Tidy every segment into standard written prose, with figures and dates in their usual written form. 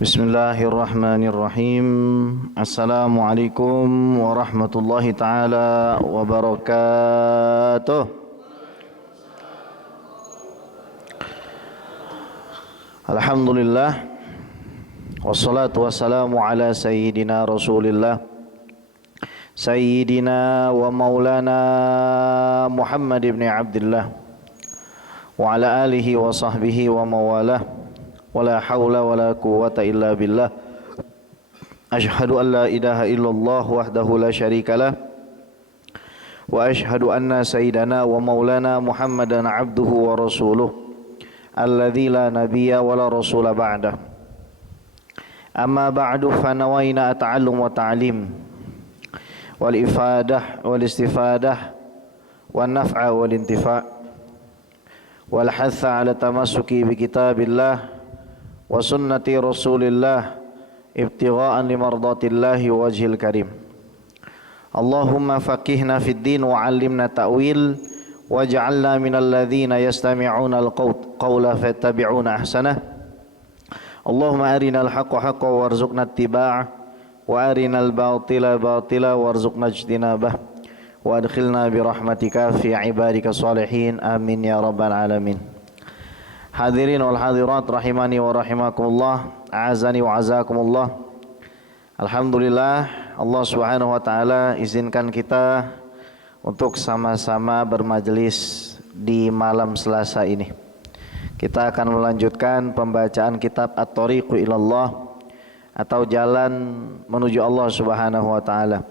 Bismillahirrahmanirrahim. Assalamualaikum warahmatullahi taala wabarakatuh. Alhamdulillah, wassalatu wassalamu ala sayyidina Rasulillah, sayyidina wa maulana Muhammad ibn Abdullah wa ala alihi wa sahbihi wa mawalah. Wala haula wala quwwata illa billah. Asyhadu an la ilaha illallah wahdahu la syarikalah wa asyhadu anna sayyidana wa maulana Muhammadan abduhu wa rasuluh alladzi la nabiyya wa la rasula ba'dah. Amma ba'du, fa nawaina ta'allum wa ta'lim wal ifadah wal istifadah wan naf'a wal intifa' wal hatha ala tamassuki bi kitabillah wa sunnati rasulillah ibtigha'an limardatillahi wajhil karim. Allahumma faqihna fid din wa 'allimna ta'wil waj'alna minal ladzina yastami'una al-qawla fayattabi'una ahsanah. Allahumma arinal haqqa haqqan warzuqna ittiba'ah wa arinal batila batila warzuqna ijtinabah wa adkhilna bi rahmatika fi ibadika shalihin amin ya rabbal alamin. Hadirin wal hadirat rahimani wa rahimakumullah, a'azani wa azakumullah. Alhamdulillah, Allah Subhanahu wa taala izinkan kita untuk sama-sama bermajelis di malam Selasa ini. Kita akan melanjutkan pembacaan kitab At-Thariqu Ilallah atau Jalan Menuju Allah Subhanahu wa taala.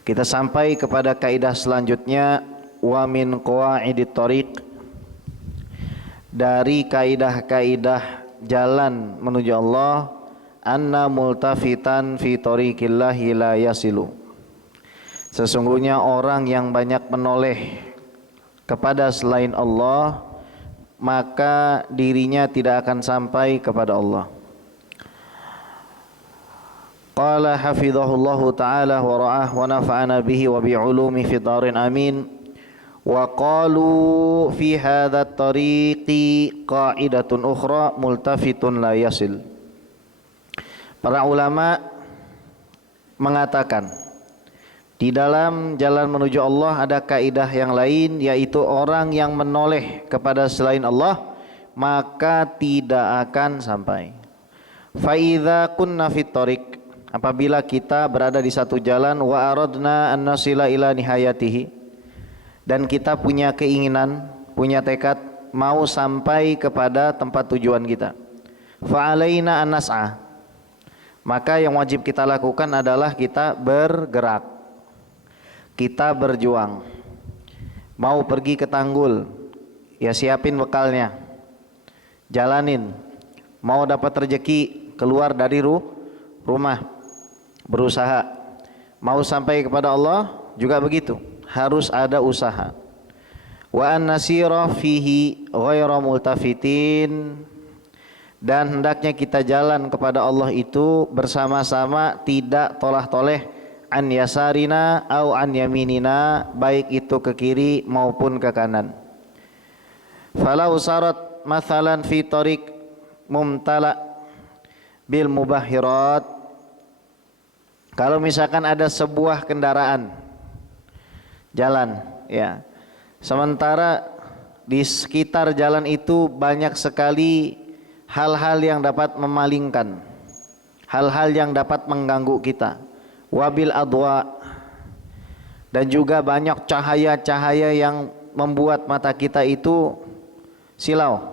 Kita sampai kepada kaidah selanjutnya, wa min qawaidit thariq, dari kaidah-kaidah jalan menuju Allah, anna multafitan fi tariqillahi la yasilu. Sesungguhnya orang yang banyak menoleh kepada selain Allah, maka dirinya tidak akan sampai kepada Allah. Qala hafizahullahu ta'ala wa ra'ah wa nafa'ana bihi wa bi'ulumi fi darin amin. Wa qalu fi hadha at-tariqi qa'idatun ukhra multafitun la yasil. Para ulama mengatakan di dalam jalan menuju Allah ada kaidah yang lain, yaitu orang yang menoleh kepada selain Allah maka tidak akan sampai. Fa idza kunna fit tariq, apabila kita berada di satu jalan, wa aradna an nasila ila nihayatihi, dan kita punya keinginan, punya tekad mau sampai kepada tempat tujuan kita, fa'alaina an nas'a, maka yang wajib kita lakukan adalah kita bergerak, kita berjuang. Mau pergi ke Tanggul, ya siapin bekalnya, jalanin. Mau dapat rezeki, keluar dari rumah, berusaha. Mau sampai kepada Allah juga begitu, harus ada usaha. Wa an nasira fihi ghairu multafitin, dan hendaknya kita jalan kepada Allah itu bersama-sama, tidak tolah-toleh, an yasarina au an yaminina, baik itu ke kiri maupun ke kanan. Falau sarat mathalan fi tariq mumtala bil mubahirat, kalau misalkan ada sebuah kendaraan jalan, ya, sementara di sekitar jalan itu banyak sekali hal-hal yang dapat memalingkan, hal-hal yang dapat mengganggu kita, wabil adwa, dan juga banyak cahaya-cahaya yang membuat mata kita itu silau,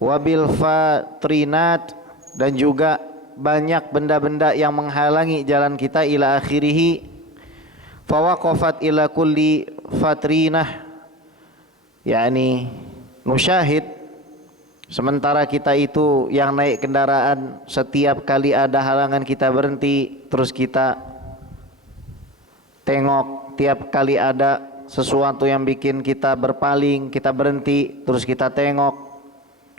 wabil fatrinat, dan juga banyak benda-benda yang menghalangi jalan kita, ila akhirihi. Fawaqafat ila kulli fatrinah, yakni nusyahid, sementara kita itu yang naik kendaraan, setiap kali ada halangan kita berhenti, terus kita tengok, tiap kali ada sesuatu yang bikin kita berpaling, kita berhenti, terus kita tengok.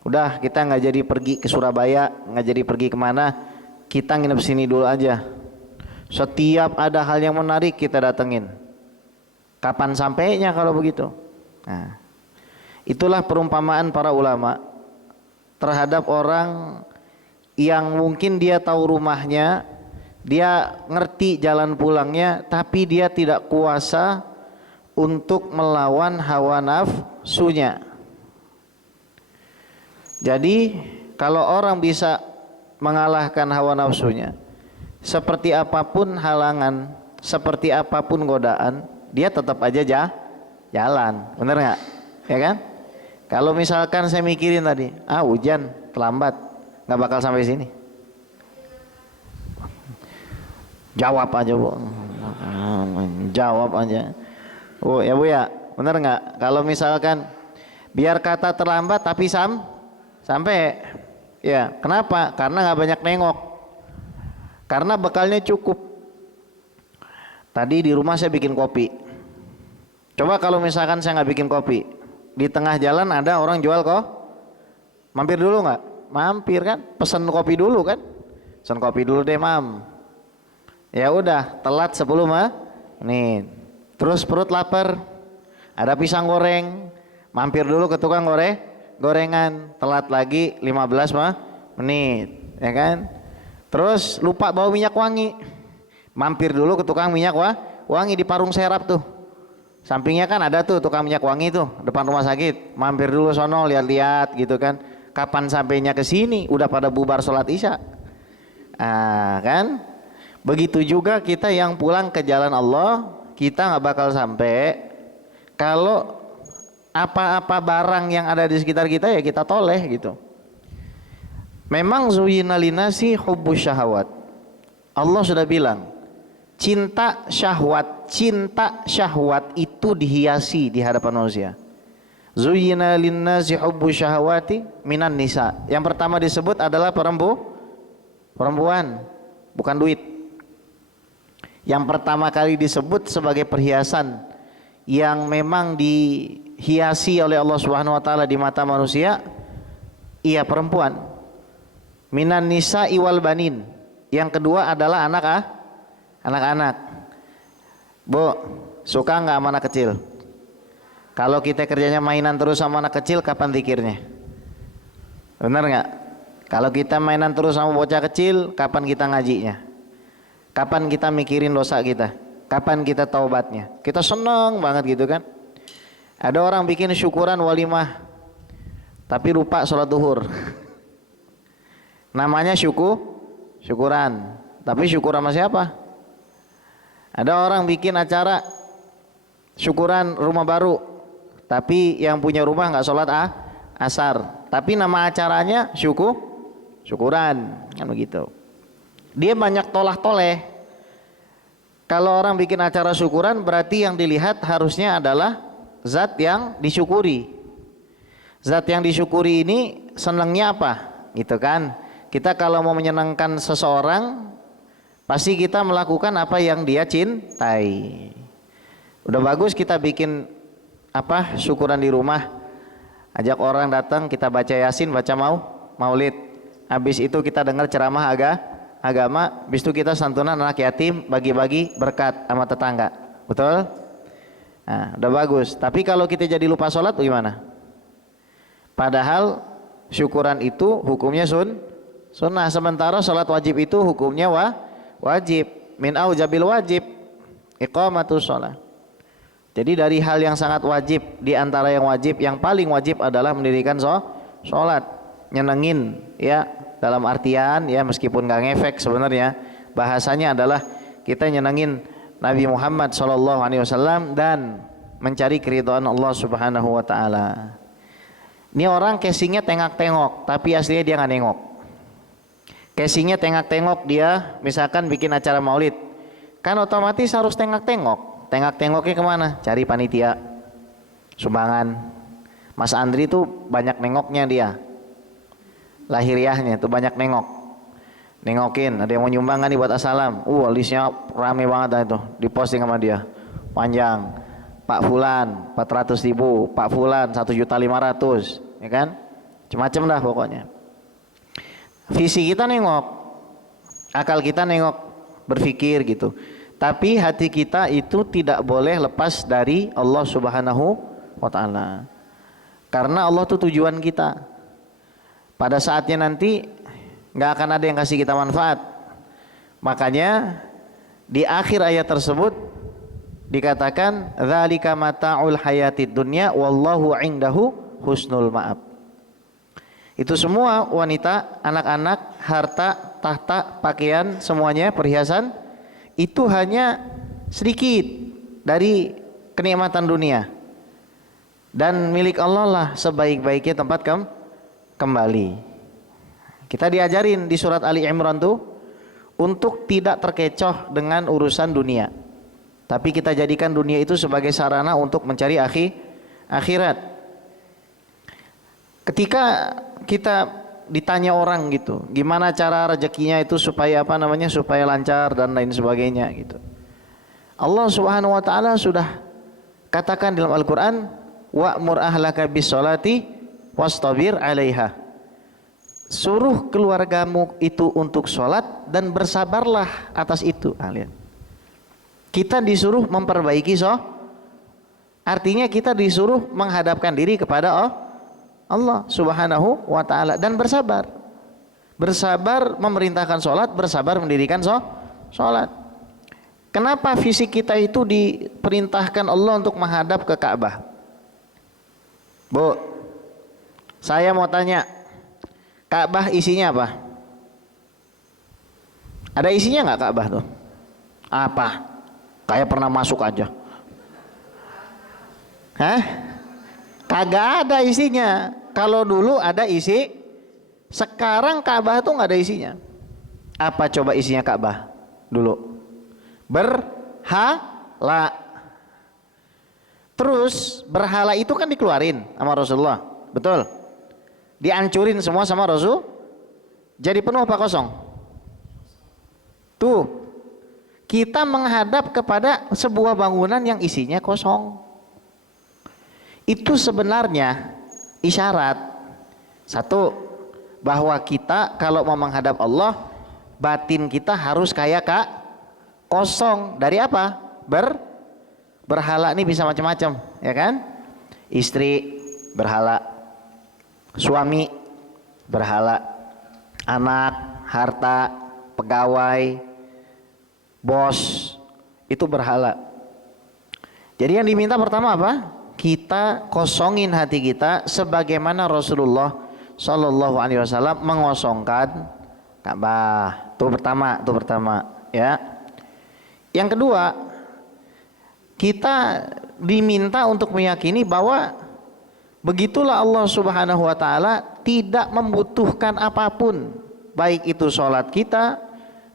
Udah, kita nggak jadi pergi ke Surabaya, nggak jadi pergi kemana, kita nginep sini dulu aja. Setiap ada hal yang menarik kita datengin. Kapan sampainya kalau begitu? Nah, Itulah perumpamaan para ulama terhadap orang yang mungkin dia tahu rumahnya, dia ngerti jalan pulangnya, tapi dia tidak kuasa untuk melawan hawa nafsunya. Jadi kalau orang bisa mengalahkan hawa nafsunya, seperti apapun halangan, seperti apapun godaan, dia tetap aja jalan, bener nggak? Ya kan? Kalau misalkan saya mikirin tadi, hujan, terlambat, nggak bakal sampai sini. Jawab aja Bu, jawab aja. Oh ya Bu ya, bener nggak? Kalau misalkan biar kata terlambat tapi sampai, ya kenapa? Karena nggak banyak nengok. Karena bekalnya cukup. Tadi di rumah saya bikin kopi. Coba kalau misalkan saya nggak bikin kopi, di tengah jalan ada orang jual kok, mampir dulu nggak? Mampir kan? Pesan kopi dulu kan? Pesan kopi dulu deh mam. Ya udah, telat 10 menit. Terus perut lapar, ada pisang goreng, mampir dulu ke tukang gorengan, telat lagi 15 menit, ya kan? Terus lupa bawa minyak wangi, mampir dulu ke tukang minyak wangi di Parung Serap tuh, sampingnya kan ada tuh tukang minyak wangi tuh depan rumah sakit, mampir dulu sono lihat-lihat gitu kan, kapan sampainya ke sini, udah pada bubar sholat isya. Kan begitu juga kita yang pulang ke jalan Allah, kita nggak bakal sampai kalau apa-apa barang yang ada di sekitar kita ya kita toleh gitu. Memang zuyyina linasi hubbus syahawat. Allah sudah bilang, cinta syahwat itu dihiasi di hadapan manusia. Zuyyina linnasi hubbus syahawati minan nisa. Yang pertama disebut adalah perempuan, bukan duit. Yang pertama kali disebut sebagai perhiasan yang memang dihiasi oleh Allah Subhanahu wa taala di mata manusia, iya perempuan. Minan nisa iwal banin. Yang kedua adalah anak-anak. Bu, suka nggak sama anak kecil? Kalau kita kerjanya mainan terus sama anak kecil, kapan zikirnya? Benar nggak? Kalau kita mainan terus sama bocah kecil, kapan kita ngajinya? Kapan kita mikirin dosa kita? Kapan kita taubatnya? Kita seneng banget gitu kan? Ada orang bikin syukuran walimah, tapi lupa sholat duhur. Namanya syukuran, tapi syukur sama siapa? Ada orang bikin acara syukuran rumah baru, tapi yang punya rumah nggak sholat asar, tapi nama acaranya syukuran, kan begitu. Dia banyak toleh. Kalau orang bikin acara syukuran, berarti yang dilihat harusnya adalah zat yang disyukuri. Zat yang disyukuri ini senangnya apa? Gitu kan? Kita kalau mau menyenangkan seseorang, pasti kita melakukan apa yang dia cintai. Udah bagus kita bikin syukuran di rumah, ajak orang datang, kita baca Yasin, baca maulid. Habis itu kita dengar ceramah agama, habis itu kita santunan anak yatim, bagi-bagi berkat sama tetangga. Betul? Nah, udah bagus. Tapi kalau kita jadi lupa sholat gimana? Padahal syukuran itu hukumnya sunnah, sementara sholat wajib itu hukumnya wajib. Min aujabil wajib iqamatus sholat. Jadi dari hal yang sangat wajib, di antara yang wajib, yang paling wajib adalah mendirikan sholat, nyenengin ya, dalam artian ya meskipun gak ngefek sebenarnya, bahasanya adalah kita nyenengin Nabi Muhammad SAW dan mencari keridhaan Allah Subhanahu wa taala. Ini orang casingnya tengok-tengok, tapi aslinya dia nggak nengok. Casingnya tengok-tengok, dia misalkan bikin acara maulid, kan otomatis harus tengok-tengok. Tengok-tengoknya kemana? Cari panitia, sumbangan. Mas Andri tuh banyak nengoknya dia. Lahiriahnya tuh banyak nengokin, ada yang mau nyumbang kan nih buat asalam. Listnya rame banget itu, diposting sama dia, panjang. Pak Fulan 400.000, Pak Fulan 1.500.000, ya kan? Macam-macam dah pokoknya. Visi kita nengok, akal kita nengok, berpikir gitu. Tapi hati kita itu tidak boleh lepas dari Allah Subhanahu wa taala. Karena Allah tuh tujuan kita. Pada saatnya nanti nggak akan ada yang kasih kita manfaat. Makanya di akhir ayat tersebut dikatakan dzalika mata'ul hayatid dunya wallahu 'indahu husnul ma'ab. Itu semua wanita, anak-anak, harta, tahta, pakaian, semuanya perhiasan itu hanya sedikit dari kenikmatan dunia. Dan milik Allah lah sebaik-baiknya tempat kembali. Kita diajarin di surat Ali Imran tuh untuk tidak terkecoh dengan urusan dunia. Tapi kita jadikan dunia itu sebagai sarana untuk mencari akhirat. Ketika kita ditanya orang gitu, gimana cara rezekinya itu supaya supaya lancar dan lain sebagainya gitu. Allah Subhanahu wa taala sudah katakan dalam Al-Qur'an, wa'mur ahlaka bis-sholati wastabir 'alaiha. Suruh keluargamu itu untuk sholat dan bersabarlah atas itu. Lihat. Kita disuruh memperbaiki artinya kita disuruh menghadapkan diri kepada Allah Subhanahu wa taala dan bersabar. Bersabar memerintahkan sholat, bersabar mendirikan sholat. Kenapa fisik kita itu diperintahkan Allah untuk menghadap ke Ka'bah? Bu, saya mau tanya, Ka'bah isinya apa? Ada isinya nggak Ka'bah tuh? Apa? Kayak pernah masuk aja. Hah? Kagak ada isinya. Kalau dulu ada isi, sekarang Ka'bah tuh nggak ada isinya. Apa coba isinya Ka'bah dulu? Berhala. Terus berhala itu kan dikeluarin sama Rasulullah, betul? Dihancurin semua sama Rasul. Jadi penuh apa kosong? Tuh, kita menghadap kepada sebuah bangunan yang isinya kosong. Itu sebenarnya isyarat satu, bahwa kita kalau mau menghadap Allah, batin kita harus kayak kosong. Dari apa? Berhala ini bisa macam-macam, ya kan? Istri berhala, suami berhala, anak, harta, pegawai, bos, itu berhala. Jadi yang diminta pertama apa? Kita kosongin hati kita sebagaimana Rasulullah Shallallahu Alaihi Wasallam mengosongkan Ka'bah. Itu pertama, ya. Yang kedua, kita diminta untuk meyakini bahwa begitulah Allah Subhanahu wa taala tidak membutuhkan apapun, baik itu sholat kita,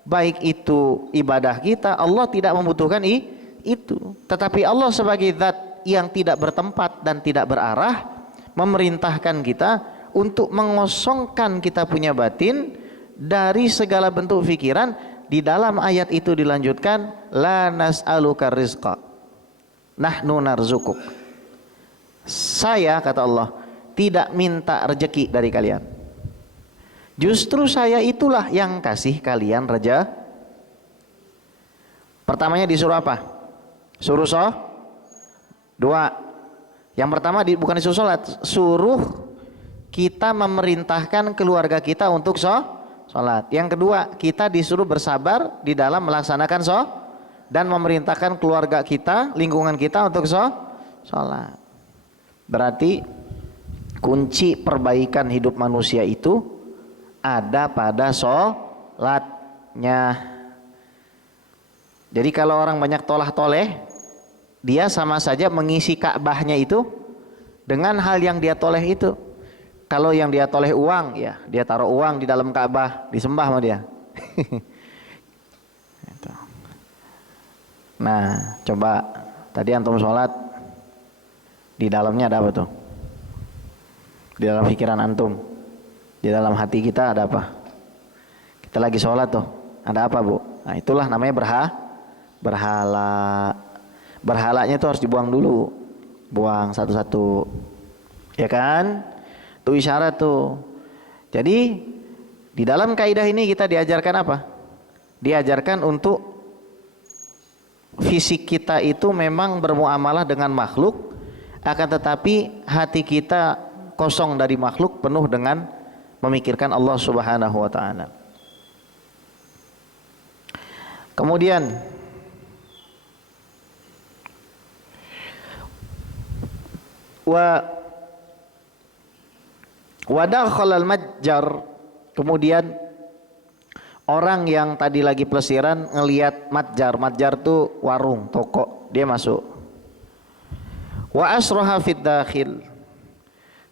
baik itu ibadah kita. Allah tidak membutuhkan itu. Tetapi Allah sebagai zat yang tidak bertempat dan tidak berarah memerintahkan kita untuk mengosongkan kita punya batin dari segala bentuk pikiran. Di dalam ayat itu dilanjutkan, la nas'aluka rizqa, nahnu narzukuk. Saya, kata Allah, tidak minta rezeki dari kalian. Justru saya itulah yang kasih kalian rezeki. Pertamanya disuruh apa? Suruh dua. Yang pertama bukan disuruh sholat, suruh kita memerintahkan keluarga kita untuk sholat. Yang kedua, kita disuruh bersabar di dalam melaksanakan dan memerintahkan keluarga kita, lingkungan kita untuk sholat. Berarti kunci perbaikan hidup manusia itu ada pada sholatnya. Jadi kalau orang banyak tolah-toleh, dia sama saja mengisi Ka'bahnya itu dengan hal yang dia toleh itu. Kalau yang dia toleh uang, ya dia taruh uang di dalam Ka'bah, disembah sama dia. Nah, coba tadi antum sholat, di dalamnya ada apa tuh? Di dalam pikiran antum, di dalam hati kita ada apa? Kita lagi sholat tuh, ada apa bu? Nah itulah namanya berhala. Berhalanya itu harus dibuang dulu, buang satu-satu, ya kan? Itu isyarat tuh. Jadi di dalam kaidah ini kita diajarkan apa? Diajarkan untuk fisik kita itu memang bermuamalah dengan makhluk, akan tetapi hati kita kosong dari makhluk, penuh dengan memikirkan Allah Subhanahu wa taala. Kemudian dakhalal matjar, kemudian orang yang tadi lagi pelesiran ngelihat matjar tuh warung, toko, dia masuk. Wa asraha fid dakhil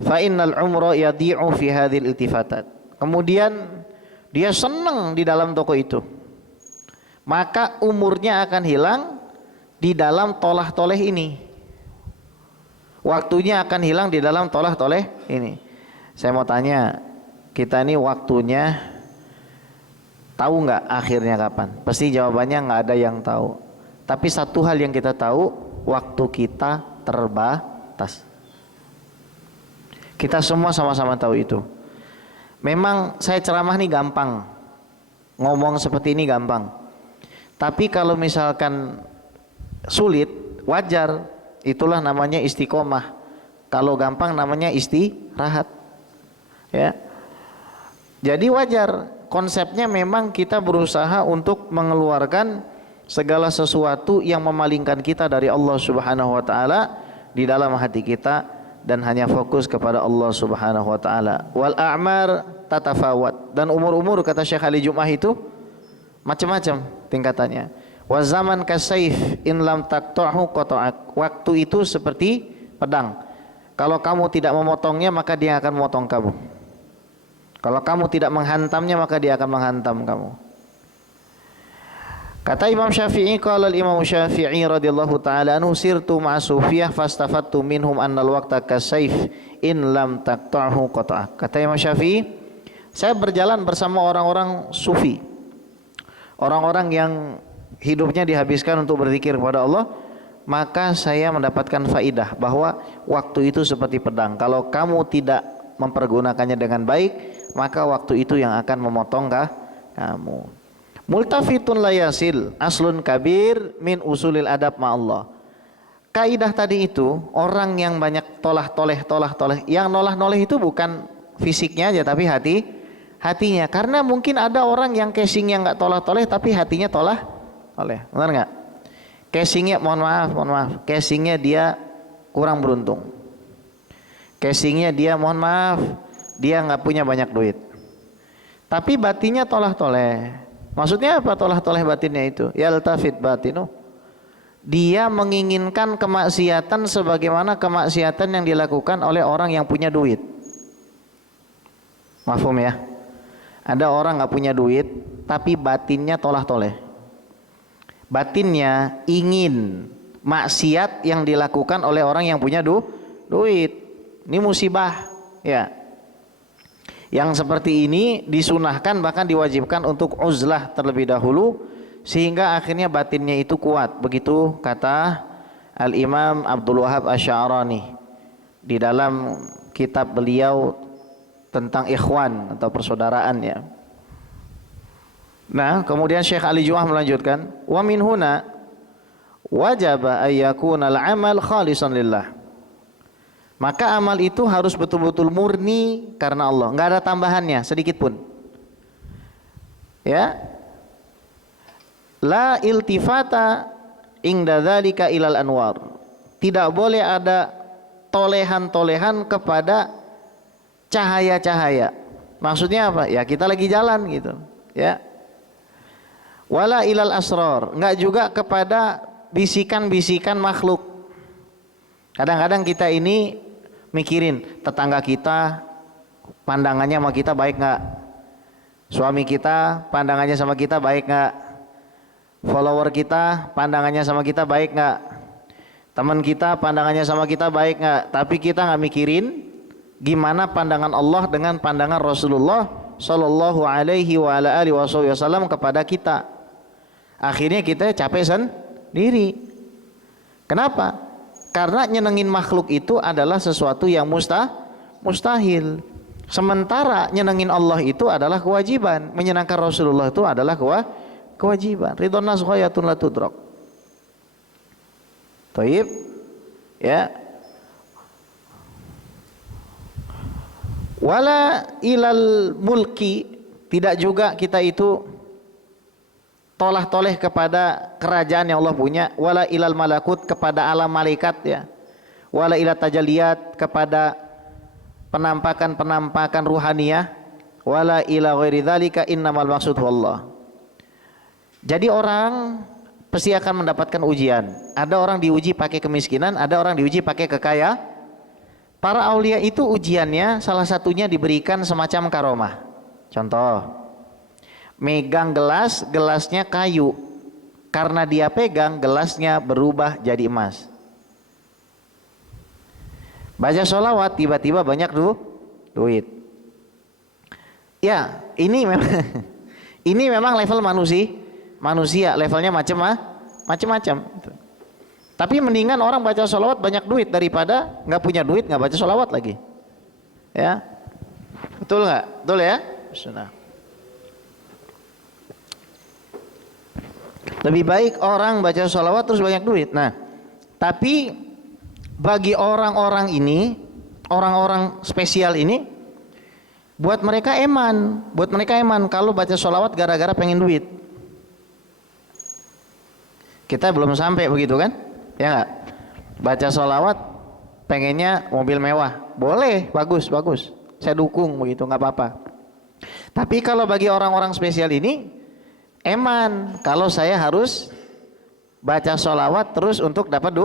fa innal umra yadi'u fi hadhil iltifatat. Kemudian dia senang di dalam toko itu, maka umurnya akan hilang di dalam tolah-toleh ini. Waktunya akan hilang di dalam tolah-toleh ini. Saya mau tanya, kita ini waktunya tahu nggak akhirnya kapan? Pasti jawabannya nggak ada yang tahu. Tapi satu hal yang kita tahu, waktu kita terbatas. Kita semua sama-sama tahu itu. Memang saya ceramah nih gampang, ngomong seperti ini gampang. Tapi kalau misalkan sulit, wajar. Itulah namanya istiqomah. Kalau gampang namanya istirahat. Ya. Jadi wajar. Konsepnya memang kita berusaha untuk mengeluarkan segala sesuatu yang memalingkan kita dari Allah Subhanahu wa taala di dalam hati kita dan hanya fokus kepada Allah Subhanahu wa taala. Wal a'mar tatafawat, dan umur-umur kata Syekh Ali Jum'ah itu macam-macam tingkatannya. Wa zaman kasayf in lam taqta'hu qata'ak. Waktu itu seperti pedang. Kalau kamu tidak memotongnya maka dia akan memotong kamu. Kalau kamu tidak menghantamnya maka dia akan menghantam kamu. Kata Imam Syafi'i, qala al-Imam Syafi'i radhiyallahu taala anhu, sirtu ma'a sufiyah fastafattu minhum anna al-waqta kasayf in lam taqta'hu qata'ak. Kata Imam Syafi'i, saya berjalan bersama orang-orang sufi. Orang-orang yang hidupnya dihabiskan untuk berzikir kepada Allah, maka saya mendapatkan faidah bahwa waktu itu seperti pedang. Kalau kamu tidak mempergunakannya dengan baik, maka waktu itu yang akan memotong kamu. Multafitun layasil aslun kabir min usulil adab ma'allah. Kaidah tadi itu, orang yang banyak tolah-toleh, yang nolah-noleh itu bukan fisiknya aja tapi hatinya. Karena mungkin ada orang yang casingnya nggak tolah-toleh tapi hatinya tolah-toleh. Benar nggak? Casingnya, mohon maaf, casingnya dia kurang beruntung. Casingnya dia, mohon maaf, dia nggak punya banyak duit. Tapi batinnya tolah-toleh. Maksudnya apa tolah-toleh batinnya itu? Yaltafit batinu. Dia menginginkan kemaksiatan sebagaimana kemaksiatan yang dilakukan oleh orang yang punya duit. Mafhum ya? Ada orang nggak punya duit, tapi batinnya tolah-toleh. Batinnya ingin maksiat yang dilakukan oleh orang yang punya duit. Ini musibah, ya. Yang seperti ini disunahkan bahkan diwajibkan untuk uzlah terlebih dahulu sehingga akhirnya batinnya itu kuat. Begitu kata Al-Imam Abdul Wahab Asy'arani di dalam kitab beliau tentang ikhwan atau persaudaraan ya. Nah, kemudian Syekh Ali Jum'ah melanjutkan, wa min huna wajaba ayyakuna al-amal khalisan lillah. Maka amal itu harus betul-betul murni karena Allah, nggak ada tambahannya sedikit pun. Ya, la iltifata ingda dzalika ilal anwar. Tidak boleh ada tolehan-tolehan kepada cahaya-cahaya. Maksudnya apa? Ya kita lagi jalan gitu. Ya. Wala ilal asrar, nggak juga kepada bisikan-bisikan makhluk. Kadang-kadang kita ini mikirin tetangga kita pandangannya sama kita baik nggak, suami kita pandangannya sama kita baik nggak, follower kita pandangannya sama kita baik nggak, teman kita pandangannya sama kita baik nggak. Tapi kita nggak mikirin gimana pandangan Allah dengan pandangan Rasulullah Shallallahu Alaihi Wasallam kepada kita. Akhirnya kita capek sendiri. Kenapa? Karena nyenengin makhluk itu adalah sesuatu yang mustahil. Sementara nyenengin Allah itu adalah kewajiban. Menyenangkan Rasulullah itu adalah kewajiban. Ridwan nas ghayatun la tudrak. Taib. Ya. Wala ilal mulki, tidak juga kita itu tolah-toleh kepada kerajaan yang Allah punya. Wala ilal malakut, kepada alam malaikat ya. Wala ila tajalliyat, kepada penampakan-penampakan ruhaniyah. Wala ila ghairi dzalika, innamal maksud wallah. Jadi orang pasti akan mendapatkan ujian. Ada orang diuji pakai kemiskinan, ada orang diuji pakai kekayaan. Para aulia itu ujiannya salah satunya diberikan semacam karomah. Contoh, megang gelas, gelasnya kayu. Karena dia pegang, gelasnya berubah jadi emas. Baca sholawat, tiba-tiba banyak duit. Ya, ini memang ini memang level manusia, levelnya macam-macam. Tapi mendingan orang baca sholawat banyak duit daripada nggak punya duit nggak baca sholawat lagi. Ya, betul nggak? Betul ya? Sudah. Lebih baik orang baca sholawat terus banyak duit. Nah, tapi bagi orang-orang ini, orang-orang spesial ini, buat mereka eman kalau baca sholawat gara-gara pengen duit. Kita belum sampai begitu kan? Ya nggak? Baca sholawat pengennya mobil mewah, boleh, bagus, saya dukung begitu, nggak apa-apa. Tapi kalau bagi orang-orang spesial ini, eman kalau saya harus baca sholawat terus untuk dapat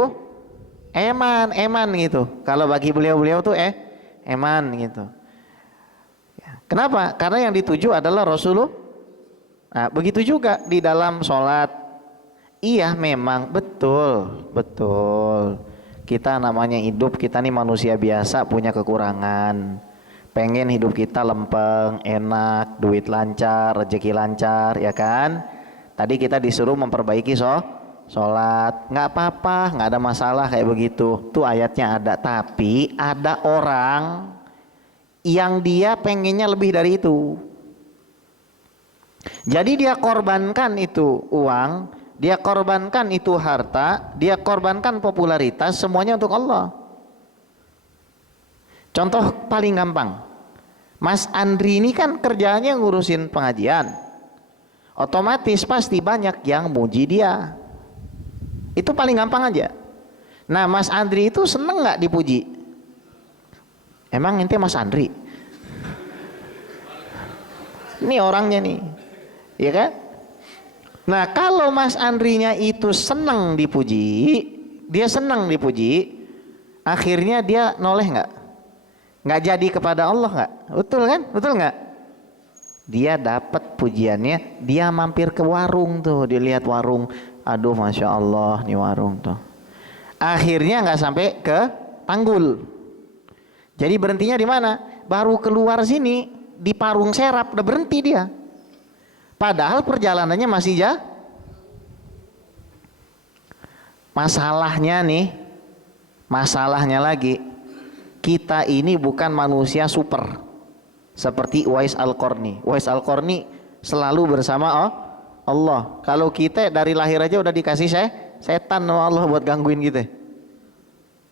eman gitu. Kalau bagi beliau-beliau tuh eman gitu. Kenapa? Karena yang dituju adalah Rasulullah. Nah, begitu juga di dalam sholat. Iya memang betul. Kita namanya hidup, kita nih manusia biasa punya kekurangan. Pengen hidup kita lempeng, enak, duit lancar, rezeki lancar, ya kan? Tadi kita disuruh memperbaiki sholat, nggak apa-apa, nggak ada masalah kayak begitu. Tuh ayatnya ada. Tapi ada orang yang dia pengennya lebih dari itu. Jadi dia korbankan itu uang, dia korbankan itu harta, dia korbankan popularitas, semuanya untuk Allah. Contoh paling gampang, Mas Andri ini kan kerjanya ngurusin pengajian, otomatis pasti banyak yang muji dia. Itu paling gampang aja. Nah, Mas Andri itu seneng nggak dipuji? Emang ente Mas Andri? Ini orangnya nih, ya kan? Nah, kalau Mas Andrinya itu senang dipuji, akhirnya dia noleh nggak jadi kepada Allah nggak? Betul kan? Betul nggak? Dia dapat pujiannya, dia mampir ke warung tuh, dilihat warung, aduh masya Allah nih warung tuh. Akhirnya nggak sampai ke Tanggul. Jadi berhentinya di mana? Baru keluar sini di Parung Serap udah berhenti dia. Padahal perjalanannya masih jauh. Masalahnya lagi, kita ini bukan manusia super seperti Uwais Al-Qarni. Uwais Al-Qarni selalu bersama Allah. Kalau kita dari lahir aja udah dikasih setan sama Allah buat gangguin kita.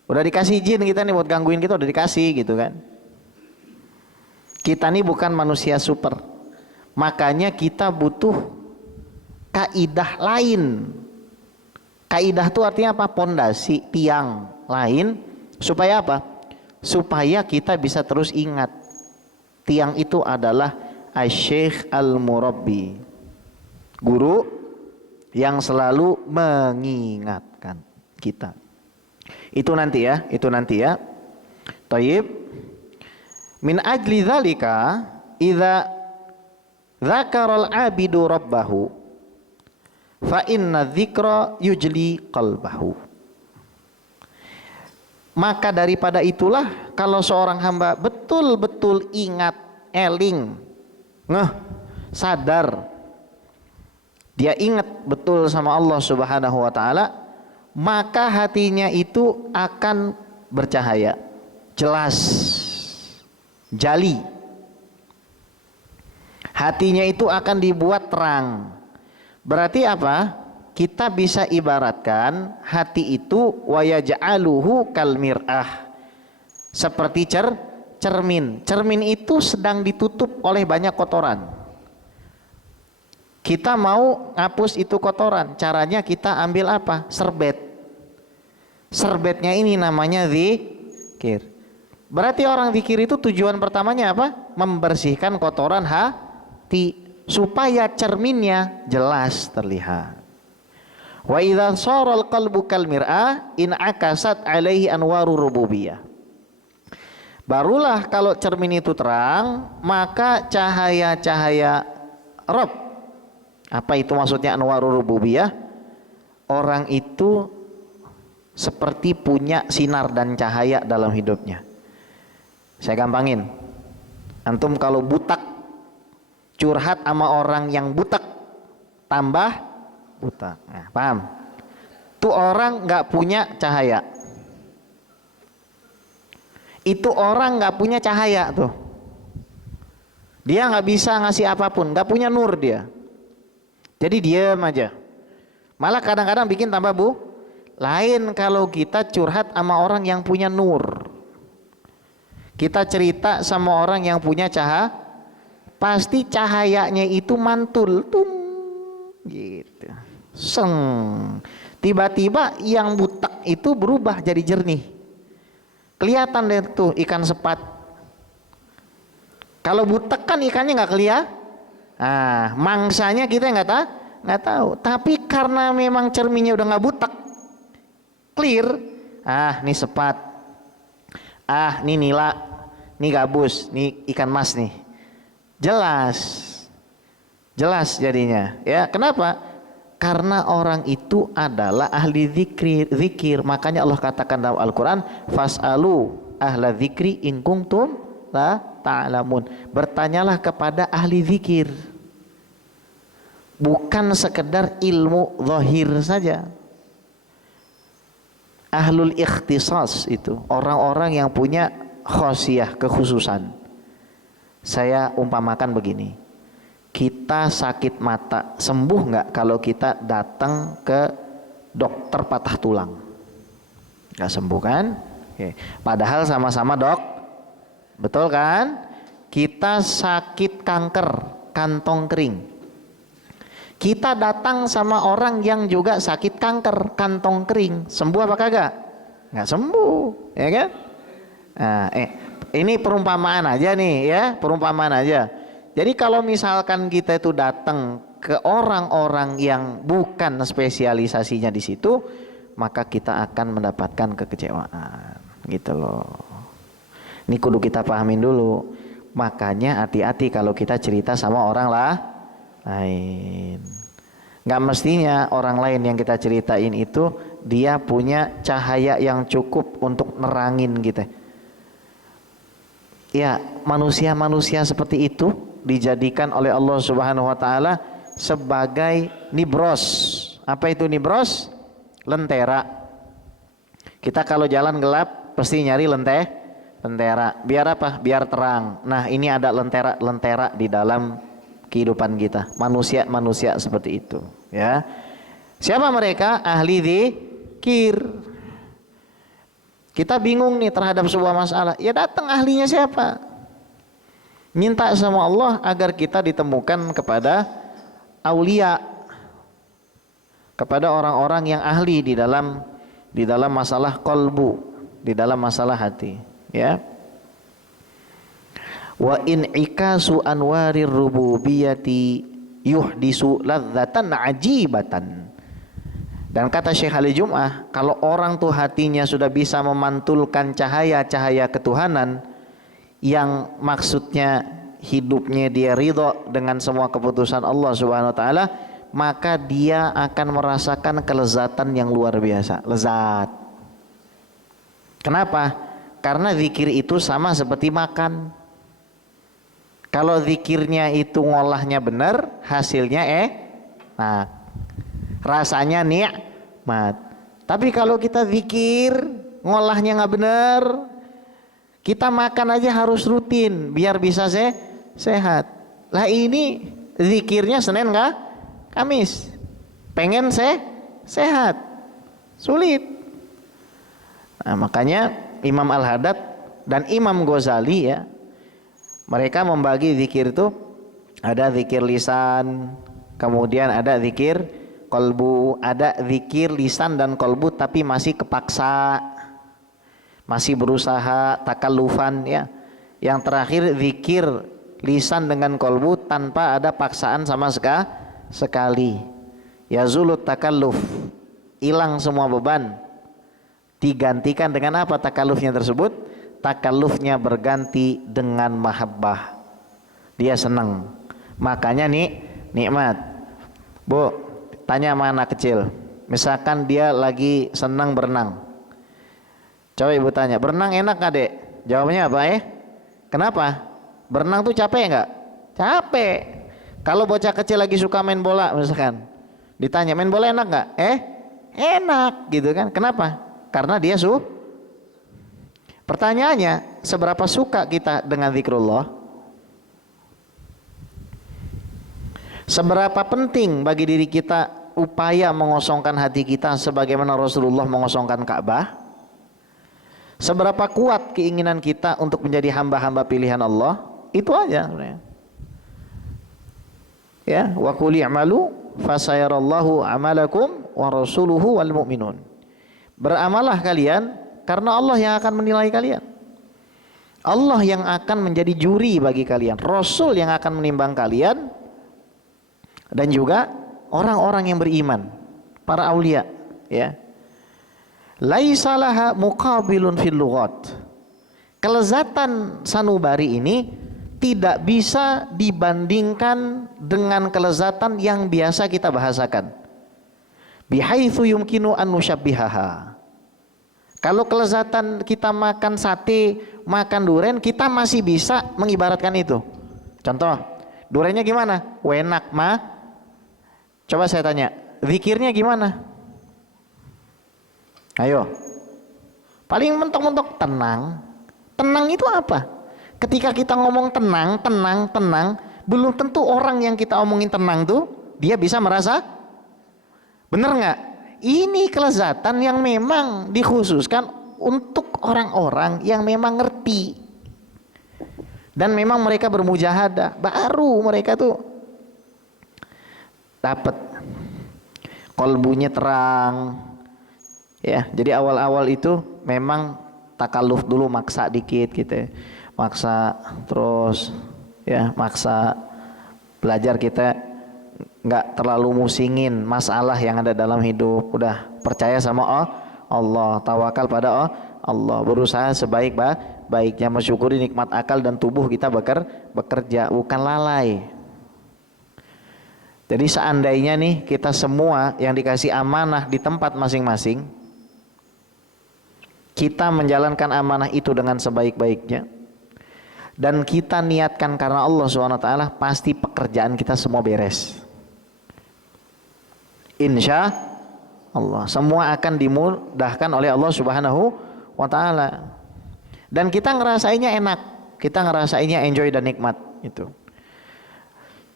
Udah dikasih jin kita nih buat gangguin kita, udah dikasih gitu kan. Kita nih bukan manusia super. Makanya kita butuh kaidah lain. Kaidah itu artinya apa? Pondasi, tiang lain. Supaya apa? Supaya kita bisa terus ingat. Tiang itu adalah Asy-Syaikh Al-Murabbi, guru yang selalu mengingatkan kita. Itu nanti ya. Thayyib. Min ajli dzalika idza dzakarul abidu rabbahu fa inna dzikra yujli qalbahu. Maka daripada itulah kalau seorang hamba betul-betul ingat, eling, sadar, dia ingat betul sama Allah Subhanahu wa taala, maka hatinya itu akan bercahaya, jelas, jali. Hatinya itu akan dibuat terang. Berarti apa? Kita bisa ibaratkan hati itu wa yaj'aluhu kal mir'ah, seperti cermin. Cermin itu sedang ditutup oleh banyak kotoran. Kita mau ngapus itu kotoran, caranya kita ambil apa? Serbet. Serbetnya ini namanya zikir. Berarti orang zikir itu tujuan pertamanya apa? Membersihkan kotoran hati supaya cerminnya jelas terlihat. Wa idza sharal qalbu kal mir'ah in akasat alaihi anwaru rububiyah. Barulah kalau cermin itu terang, maka cahaya-cahaya Rabb. Apa itu maksudnya anwaru rububiyah? Orang itu seperti punya sinar dan cahaya dalam hidupnya. Saya gampangin. Antum kalau butak, curhat sama orang yang butak, tambah butak. Nah, paham? Tuh orang nggak punya cahaya. Itu orang nggak punya cahaya tuh. Dia nggak bisa ngasih apapun, nggak punya nur dia. Jadi diam aja. Malah kadang-kadang bikin tambah lain kalau kita curhat sama orang yang punya nur. Kita cerita sama orang yang punya cahaya, pasti cahayanya itu mantul, tung, gitu. Seng. Tiba-tiba yang butak itu berubah jadi jernih. Kelihatan deh tuh ikan sepat. Kalau butak kan ikannya nggak kelihatan. Nah, mangsanya kita nggak tahu. Tapi karena memang cerminnya udah nggak butak, clear. Ah, ini sepat. Ah, ini nila. Ini gabus. Ini ikan mas nih. Jelas jadinya. Ya, kenapa? Karena orang itu adalah ahli zikir. Makanya Allah katakan dalam Al-Quran, fas'alu ahla zikri in kuntum la ta'lamun. Bertanyalah kepada ahli zikir. Bukan sekedar ilmu zahir saja. Ahlul ikhtisas itu orang-orang yang punya khosiyah, kekhususan. Saya umpamakan begini, kita sakit mata sembuh nggak kalau kita datang ke dokter patah tulang? Nggak sembuh kan? Oke. Padahal sama-sama betul kan? Kita sakit kanker kantong kering, kita datang sama orang yang juga sakit kanker kantong kering, sembuh apa kagak? Nggak sembuh, ya kan? Nah, ini perumpamaan aja nih ya, perumpamaan aja. Jadi kalau misalkan kita itu datang ke orang-orang yang bukan spesialisasinya di situ, maka kita akan mendapatkan kekecewaan, gitu loh. Ini kudu kita pahamin dulu. Makanya hati-hati kalau kita cerita sama orang lain. Nggak mestinya orang lain yang kita ceritain itu dia punya cahaya yang cukup untuk nerangin gitu. Ya, manusia-manusia seperti itu dijadikan oleh Allah Subhanahu wa taala sebagai nibros. Apa itu nibros? Lentera. Kita kalau jalan gelap pasti nyari lentera. Biar apa? Biar terang. Nah, ini ada lentera di dalam kehidupan kita. Manusia seperti itu, ya. Siapa mereka? Ahli zikir. Kita bingung nih terhadap sebuah masalah. Ya datang ahlinya siapa? Minta sama Allah agar kita ditemukan kepada aulia, kepada orang-orang yang ahli di dalam masalah qalbu, di dalam masalah hati, ya. Wa in ikasu anwarir rububiyati yuhdisu ladzatan ajibatan. Dan kata Syekh Ali Jum'ah, kalau orang tuh hatinya sudah bisa memantulkan cahaya-cahaya ketuhanan yang maksudnya hidupnya dia ridho dengan semua keputusan Allah Subhanahu wa taala, maka dia akan merasakan kelezatan yang luar biasa, lezat. Kenapa? Karena zikir itu sama seperti makan. Kalau zikirnya itu ngolahnya benar, hasilnya nah, rasanya nikmat. Tapi kalau kita zikir ngolahnya nggak benar, kita makan aja harus rutin biar bisa sehat. Lah ini zikirnya Senin nggak? Kamis. Pengen sehat, sulit. Nah, makanya Imam Al-Haddad Dan Imam Ghazali ya, mereka membagi zikir itu ada zikir lisan, kemudian ada zikir kolbu, ada zikir lisan dan kolbu tapi masih kepaksa, masih berusaha takallufan ya. Yang terakhir zikir lisan dengan kolbu tanpa ada paksaan sama sekali. Yazulut takalluf, hilang semua beban. Digantikan dengan apa takallufnya tersebut? Takallufnya berganti dengan mahabbah. Dia senang. Makanya nih nikmat. Bu, tanya sama anak kecil. Misalkan dia lagi senang berenang. Coba ibu tanya, berenang enak gak dek? Jawabnya apa ya? Kenapa? Berenang tuh capek nggak? Capek. Kalau bocah kecil lagi suka main bola misalkan, ditanya main bola enak nggak? Enak gitu kan? Kenapa? Karena dia Pertanyaannya, seberapa suka kita dengan zikrullah? Seberapa penting bagi diri kita upaya mengosongkan hati kita sebagaimana Rasulullah mengosongkan Ka'bah? Seberapa kuat keinginan kita untuk menjadi hamba-hamba pilihan Allah? Itu aja sebenarnya. Ya, wa qul i'malu fasayarallahu amalakum wa rasuluhu wal mu'minun. Beramallah kalian karena Allah yang akan menilai kalian. Allah yang akan menjadi juri bagi kalian, Rasul yang akan menimbang kalian, dan juga orang-orang yang beriman, para aulia ya. Laisa laha muqabilun fil lughat. Kelezatan sanubari ini tidak bisa dibandingkan dengan kelezatan yang biasa kita bahasakan. Bihaitsu yumkinu an nusyabbihaha. Kalau kelezatan kita makan sate, makan duren, kita masih bisa mengibaratkan itu. Contoh, durennya gimana? Enak mah. Coba saya tanya, zikirnya gimana? Ayo. Paling mentok-mentok tenang. Tenang itu apa? Ketika kita ngomong tenang, belum tentu orang yang kita omongin tenang tuh dia bisa merasa. Bener nggak? Ini kelezatan yang memang dikhususkan untuk orang-orang yang memang ngerti dan memang mereka bermujahadah, baru mereka tuh dapat kolbunya terang ya. Jadi awal-awal itu memang takalluf dulu, maksa dikit gitu ya. Maksa terus ya, maksa belajar kita nggak terlalu musingin masalah yang ada dalam hidup, udah percaya sama Allah, tawakal pada Allah, berusaha sebaik-baiknya mensyukuri nikmat akal dan tubuh kita bekerja, bukan lalai. Jadi seandainya nih kita semua yang dikasih amanah di tempat masing-masing, kita menjalankan amanah itu dengan sebaik-baiknya dan kita niatkan karena Allah SWT, pasti pekerjaan kita semua beres. Insya Allah semua akan dimudahkan oleh Allah Subhanahu wa ta'ala. Dan kita ngerasainnya enak, kita ngerasainnya enjoy dan nikmat itu.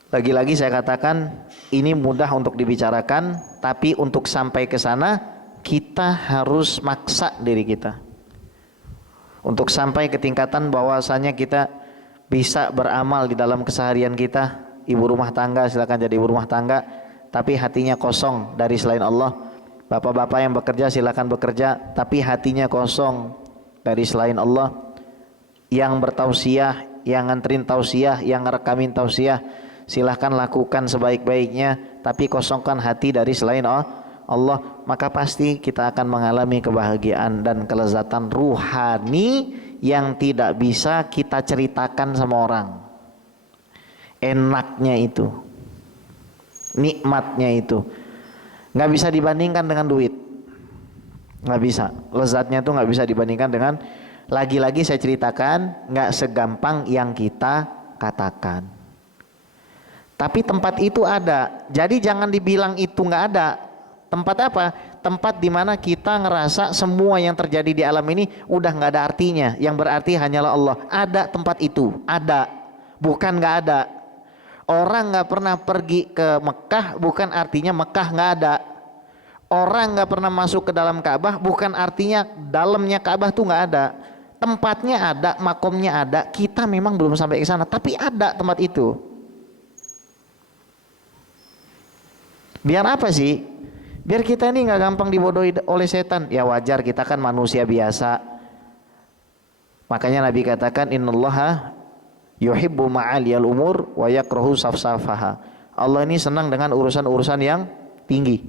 Lagi-lagi saya katakan ini mudah untuk dibicarakan, tapi untuk sampai ke sana kita harus maksa diri kita untuk sampai ke tingkatan bahwasanya kita bisa beramal di dalam keseharian kita. Ibu rumah tangga silakan jadi ibu rumah tangga, tapi hatinya kosong dari selain Allah. Bapak-bapak yang bekerja silakan bekerja, tapi hatinya kosong dari selain Allah. Yang bertausiah, yang nganterin tausiah, yang ngerekamin tausiah, silahkan lakukan sebaik-baiknya, tapi kosongkan hati dari selain Allah, maka pasti kita akan mengalami kebahagiaan dan kelezatan ruhani yang tidak bisa kita ceritakan sama orang. Enaknya itu, nikmatnya itu nggak bisa dibandingkan dengan duit, nggak bisa. Lezatnya itu nggak bisa dibandingkan dengan, lagi-lagi saya ceritakan, nggak segampang yang kita katakan. Tapi tempat itu ada, jadi jangan dibilang itu nggak ada. Tempat apa? Tempat dimana kita ngerasa semua yang terjadi di alam ini udah nggak ada artinya, yang berarti hanyalah Allah. Ada tempat itu, ada, bukan nggak ada. Orang nggak pernah pergi ke Mekah bukan artinya Mekah nggak ada. Orang nggak pernah masuk ke dalam Ka'bah bukan artinya dalamnya Ka'bah tuh nggak ada. tempatnya ada, makomnya ada, kita memang belum sampai ke sana, tapi ada tempat itu. Biar apa sih? Biar kita ini nggak gampang dibodohi oleh setan. Ya wajar, kita kan manusia biasa. Makanya Nabi katakan innallaha yuhibbu ma'aliyal umur wa yakrahu safsafaha. Allah ini senang dengan urusan-urusan yang tinggi.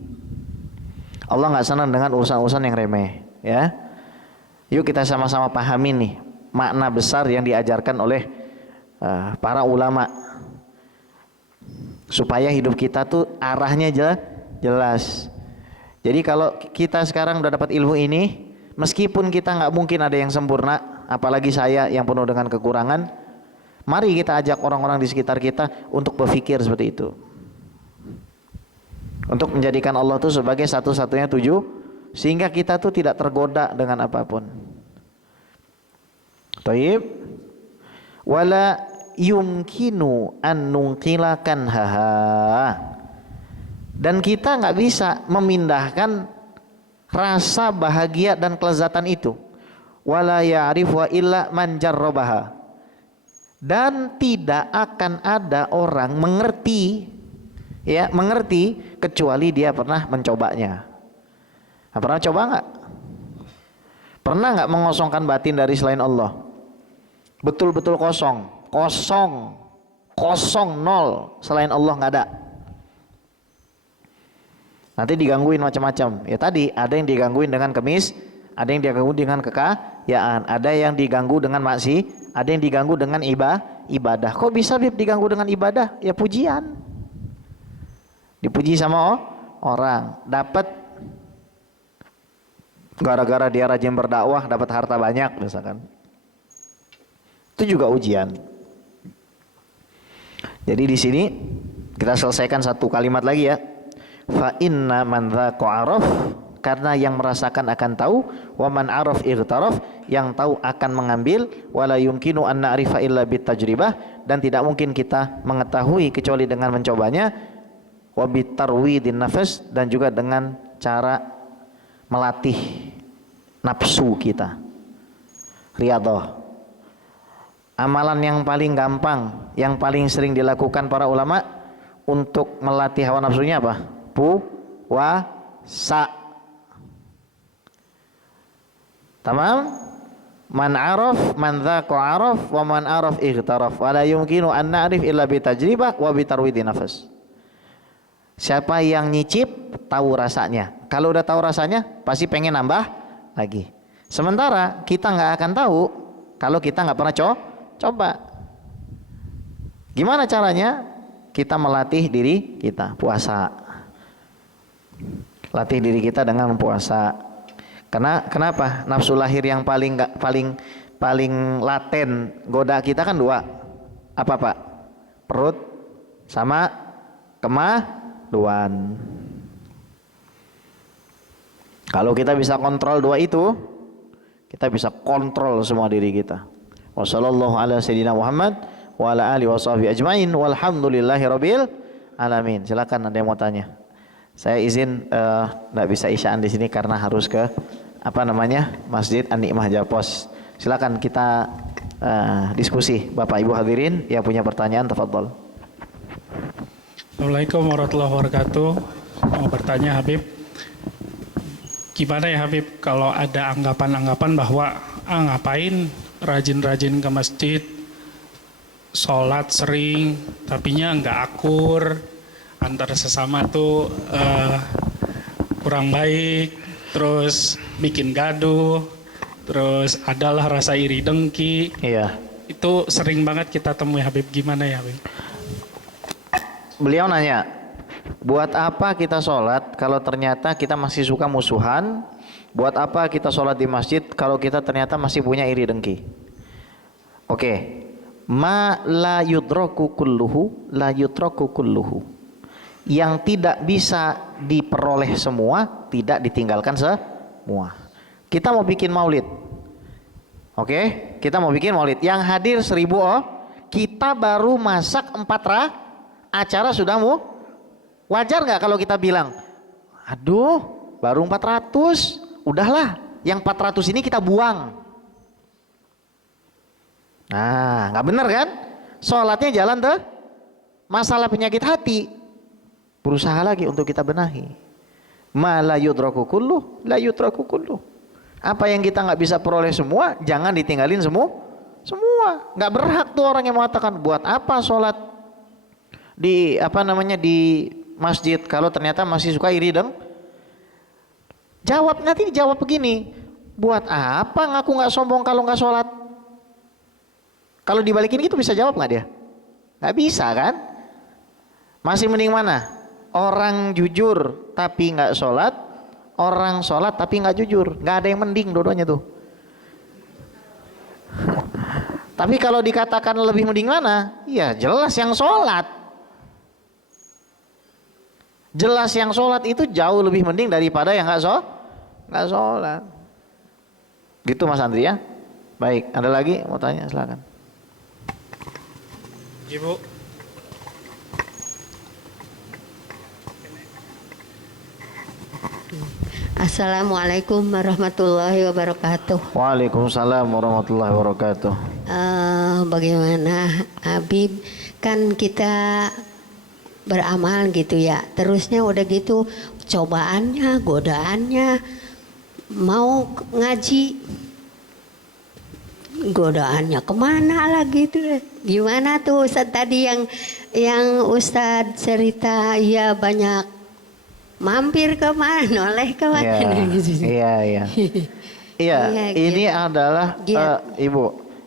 Allah nggak senang dengan urusan-urusan yang remeh, ya. Yuk kita sama-sama pahami nih makna besar yang diajarkan oleh para ulama supaya hidup kita tuh arahnya jelas. Jadi kalau kita sekarang udah dapat ilmu ini, meskipun kita nggak mungkin ada yang sempurna, apalagi saya yang penuh dengan kekurangan, mari kita ajak orang-orang di sekitar kita untuk berpikir seperti itu, untuk menjadikan Allah itu sebagai satu-satunya tujuh, sehingga kita tuh tidak tergoda dengan apapun. Taib, wala yumkinu an nunqilakan haha. Dan kita nggak bisa memindahkan rasa bahagia dan kelezatan itu. Wala ya'rifu illa man jarrabaha. Dan tidak akan ada orang mengerti, ya, mengerti kecuali dia pernah mencobanya. Nah, pernah coba nggak? Pernah nggak mengosongkan batin dari selain Allah? Betul-betul kosong, nol, selain Allah nggak ada. Nanti digangguin macam-macam. Ya tadi ada yang digangguin dengan kemis, ada yang diganggu dengan kekayaan, ada yang diganggu dengan maksiat, ada yang diganggu dengan ibadah. Kok bisa diganggu dengan ibadah? Ya pujian. Dipuji sama orang, dapat gara-gara dia rajin berdakwah, dapat harta banyak misalkan. Itu juga ujian. Jadi di sini kita selesaikan satu kalimat lagi ya. Fa inna man dzaqa araf, karena yang merasakan akan tahu, wa man araf ightaraf, yang tahu akan mengambil, wala yumkinu an na'rifa illa bitajribah, dan tidak mungkin kita mengetahui kecuali dengan mencobanya, wa bitarwidin nafas, dan juga dengan cara melatih nafsu kita. Riyadhah, amalan yang paling gampang, yang paling sering dilakukan para ulama untuk melatih hawa nafsunya apa? Puasa. Tamam? Man araf, man dzaqa araf, wa man araf ightaraf, wa la yumkinu an na'rif illa bitajribah wa bitarwidin nafas. Siapa yang nyicip tahu rasanya. Kalau udah tahu rasanya pasti pengen nambah lagi. Sementara kita nggak akan tahu kalau kita nggak pernah coba. Gimana caranya? Kita melatih diri kita, puasa. Latih diri kita dengan puasa. Kenapa? Nafsu lahir yang paling laten goda kita kan dua. Apa Pak? Perut sama kemaluan. Kalau kita bisa kontrol dua itu, kita bisa kontrol semua diri kita. Wassallallahu ala sayyidina Muhammad wa ala alihi washabihi ajmain walhamdulillahi rabbil alamin. Silakan ada yang mau tanya. Saya izin nggak bisa isyaan di sini karena harus ke Masjid An-Nikmah Japos. Silakan kita diskusi. Bapak Ibu hadirin yang punya pertanyaan, tafadhol. Assalamualaikum warahmatullahi wabarakatuh. Mau bertanya Habib, gimana ya Habib kalau ada anggapan-anggapan bahwa ngapain rajin-rajin ke masjid, sholat sering, tapinya nggak akur, antar sesama tuh kurang baik, terus bikin gaduh, terus adalah rasa iri dengki. Iya. Itu sering banget kita temui Habib, gimana ya Habib? Beliau nanya, buat apa kita sholat kalau ternyata kita masih suka musuhan? Buat apa kita sholat di masjid kalau kita ternyata masih punya iri dengki? Oke. Ma la yudraku kulluhu, la yudraku kulluhu. Yang tidak bisa diperoleh semua, tidak ditinggalkan semua. Kita mau bikin maulid, oke? Kita mau bikin maulid, yang hadir 1000 kita baru masak 4 acara sudah mau. Wajar nggak kalau kita bilang, aduh baru 400, udahlah yang 400 ini kita buang. Nah, nggak benar kan? Sholatnya jalan tuh. Masalah penyakit hati, berusaha lagi untuk kita benahi. Ma la yudraku kullu, la yudraku kullu. Apa yang kita nggak bisa peroleh semua, jangan ditinggalin semua. Semua. Nggak berhak tuh orang yang mengatakan buat apa sholat di di masjid kalau ternyata masih suka iri dong. Jawab, nanti dijawab begini, buat apa ngaku nggak sombong kalau nggak sholat? Kalau dibalikin gitu bisa jawab nggak dia? Nggak bisa kan? Masih mending mana? Orang jujur tapi nggak sholat, orang sholat tapi nggak jujur. Nggak ada yang mending dua-duanya tuh. Tapi kalau dikatakan lebih mending mana? Ya jelas yang sholat. Jelas yang sholat itu jauh lebih mending daripada yang nggak sholat. Gitu Mas Andri ya. Baik, ada lagi mau tanya, silakan. Ibu. Assalamualaikum warahmatullahi wabarakatuh. Waalaikumsalam warahmatullahi wabarakatuh. Bagaimana Habib, kan kita beramal gitu ya, terusnya udah gitu cobaannya, godaannya, mau ngaji, godaannya kemana lagi tuh? Gimana tuh Ustadz tadi yang Ustadz cerita, ya banyak mampir kemana, noleh kemana gitu. Iya. Iya, ini gitu. adalah Ibu,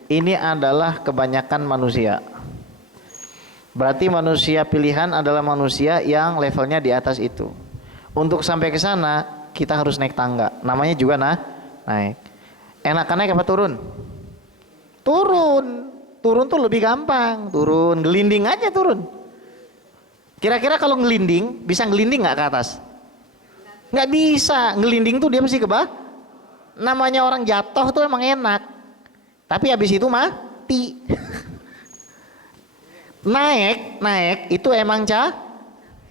ini adalah kebanyakan manusia. Berarti manusia pilihan adalah manusia yang levelnya di atas itu. Untuk sampai ke sana kita harus naik tangga. Namanya juga naik. Enakan naik apa turun? Turun tuh lebih gampang. Turun, gelinding aja turun. Kira-kira kalau ngelinding, bisa ngelinding nggak ke atas? Nggak bisa. Ngelinding tuh dia mesti ke bawah. Namanya orang jatuh tuh emang enak. Tapi habis itu mati. Naik itu emang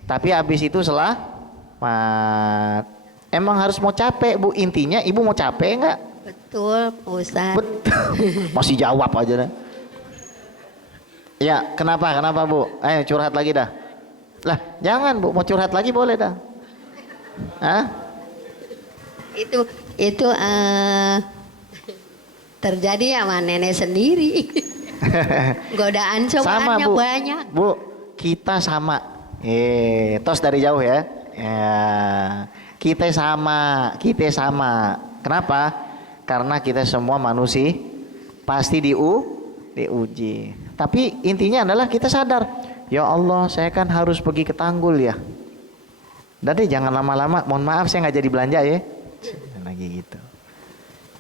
tapi habis itu selamat. Emang harus mau capek Bu, intinya Ibu mau capek enggak? Betul Ustadz. Masih jawab aja dah. Ya, kenapa Bu? Ayo curhat lagi dah. Lah, jangan Bu, mau curhat lagi boleh dah. Hah? Itu terjadi sama nenek sendiri. Godaan cobaannya banyak. Bu, kita sama. Tos dari jauh ya. Kita sama. Kenapa? Karena kita semua manusia pasti diuji. Tapi intinya adalah kita sadar, ya Allah, saya kan harus pergi ke Tanggul ya. Udah deh, jangan lama-lama. Mohon maaf saya nggak jadi belanja ya. Lagi gitu.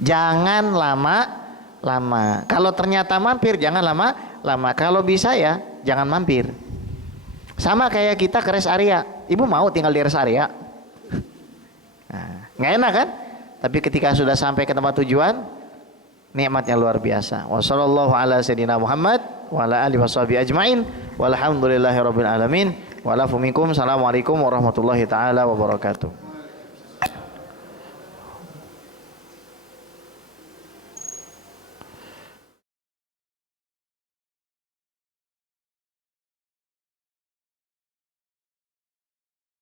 Jangan lama. Kalau ternyata mampir jangan lama. Kalau bisa ya jangan mampir. Sama kayak kita ke rest area. Ibu mau tinggal di rest area? Nah, nggak enak kan? Tapi ketika sudah sampai ke tempat tujuan, nikmatnya luar biasa. Wassallallahu ala sayyidina Muhammad wa ala alihi washabihi ajmain. Walhamdulillahirabbil alamin. Wa lafu minkum. Assalamualaikum warahmatullahi taala wabarakatuh.